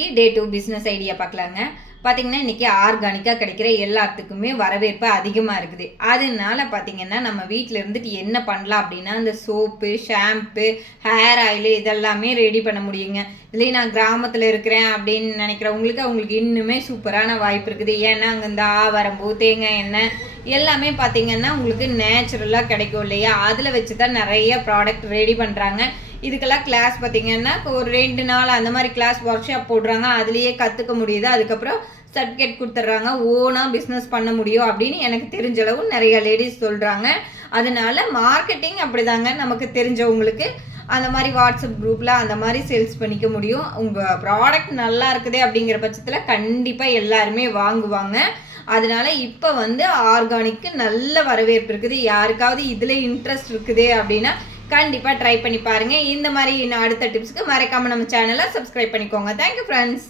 இன்னைக்கு டே 2 business idea பார்க்கலாங்க. பார்த்தீங்கன்னா இன்னைக்கு ஆர்கானிக்காக கிடைக்கிற எல்லாத்துக்குமே வரவேற்பு அதிகமாக இருக்குது. அதனால பார்த்தீங்கன்னா நம்ம வீட்டில் இருந்துட்டு என்ன பண்ணலாம் அப்படின்னா இந்த சோப்பு, ஷாம்பு, ஹேர் ஆயிலு இதெல்லாமே ரெடி பண்ண முடியுங்க. இதுலேயே நான் கிராமத்தில் இருக்கிறேன் அப்படின்னு நினைக்கிறவங்களுக்கு அவங்களுக்கு இன்னுமே சூப்பரான வாய்ப்பு இருக்குது. ஏன்னா அங்கே இந்த ஆவாரம்பூ, தேங்காய் எண்ணெய் எல்லாமே பார்த்தீங்கன்னா உங்களுக்கு நேச்சுரலாக கிடைக்கும் இல்லையா? அதில் வச்சு தான் நிறைய ப்ராடக்ட் ரெடி பண்ணுறாங்க. இதுக்கெல்லாம் கிளாஸ் பார்த்தீங்கன்னா ஒரு 2 நாள் அந்த மாதிரி கிளாஸ் ஒர்க் ஷாப் போடுறாங்க. அதுலேயே கற்றுக்க முடியுது. அதுக்கப்புறம் சர்டிஃபிகேட் கொடுத்துட்றாங்க. ஓனாக பிஸ்னஸ் பண்ண முடியும் அப்படின்னு எனக்கு தெரிஞ்சளவு நிறைய லேடிஸ் சொல்கிறாங்க. அதனால மார்க்கெட்டிங் அப்படிதாங்க, நமக்கு தெரிஞ்சவங்களுக்கு அந்த மாதிரி வாட்ஸ்அப் குரூப்பில் அந்த மாதிரி சேல்ஸ் பண்ணிக்க முடியும். உங்கள் ப்ராடக்ட் நல்லா இருக்குது அப்படிங்கிற பட்சத்தில் கண்டிப்பாக எல்லாருமே வாங்குவாங்க. அதனால இப்போ ஆர்கானிக்கு நல்ல வரவேற்பு இருக்குது. யாருக்காவது இதில் இன்ட்ரெஸ்ட் இருக்குது அப்படின்னா கண்டிப்பாக ட்ரை பண்ணி பாருங்கள். இந்த மாதிரி அடுத்த டிப்ஸ்க்கு மறக்காமல் நம்ம சேனலை சப்ஸ்கிரைப் பண்ணிக்கோங்க. Thank you friends.